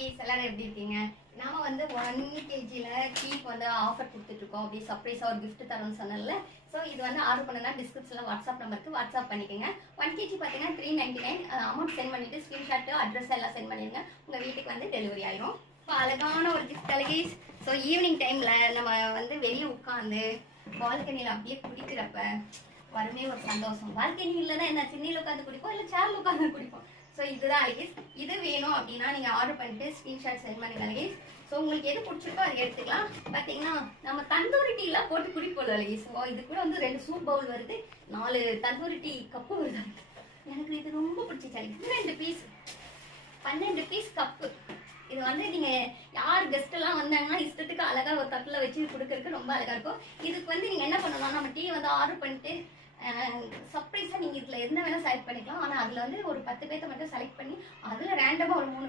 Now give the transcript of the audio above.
அழகீஸ் எல்லாரும் எப்படி இருக்கீங்க? நாம வந்து 1 kgல கேக் வந்து ஆஃபர் கொடுத்துட்டு இருக்கோம். அப்படியே சர்ப்ரைஸா ஒரு gift தரோம்னு சொன்னேன்ல. ஸோ இது வந்து ஆர்டர் பண்ணுனா டிஸ்கிரிப்ஷன்ல வாட்ஸ்அப் நம்பருக்கு வாட்ஸ்அப் பண்ணிக்கோங்க. 1 kg பார்த்தீங்கன்னா 399 அமௌண்ட் சென்ட் பண்ணிட்டு ஸ்கிரீன்ஷாட் அட்ரஸ் எல்லாம் சென்ட் பண்ணிடுங்க. உங்க வீட்டுக்கு வந்து டெலிவரி ஆயிரும். இப்போ அழகான ஒரு கிஃப்ட் அழகீஸ். ஸோ ஈவினிங் டைம்ல நம்ம வந்து வெளியே உட்காந்து பால்கனியில் அப்படியே குடிக்கிறப்ப வருமே ஒரு சந்தோஷம். பால்கனி இல்லைன்னா என்ன, சின்னியில் உட்காந்து குடிப்போம், இல்லை சேர்ல உட்காந்து குடிப்போம். ஸோ இதுதான் அழகீஸ். இது வேணும் அப்படின்னா நீங்கள் ஆர்டர் பண்ணிட்டு ஸ்க்ரீன்ஷாட் சென்ட் பண்ணுங்க அழகீஸ். ஸோ உங்களுக்கு எது பிடிச்சிருக்கோ அதை எடுத்துக்கலாம். பார்த்தீங்கன்னா நம்ம தந்தூரி டீலாம் போட்டு குடிப்போம் அழகீஸ். ஸோ இது கூட வந்து 2 சூப் பவுல் வருது, 4 தந்தூரி டீ கப்பு வருது. எனக்கு இது ரொம்ப பிடிச்சிச்சு அழகீஸ். 2 பீஸ் 12 பீஸ் கப்பு. இது வந்து நீங்க யார் கெஸ்ட் எல்லாம் வந்தாங்கன்னா இஷ்டத்துக்கு அழகா ஒரு தட்டுல வச்சு கொடுக்கறதுக்கு ரொம்ப அழகா இருக்கும். இதுக்கு வந்து நீங்க என்ன பண்ணணும், நம்ம டீ வந்து ஆர்டர் பண்ணிட்டு சர்ப்ரைஸா நீங்க இதுல எந்த வேணா செலக்ட் பண்ணிக்கலாம். ஆனா அதுல வந்து ஒரு 10 பேர்த்த மட்டும் செலக்ட் பண்ணி அதுல ரேண்டமா ஒரு 3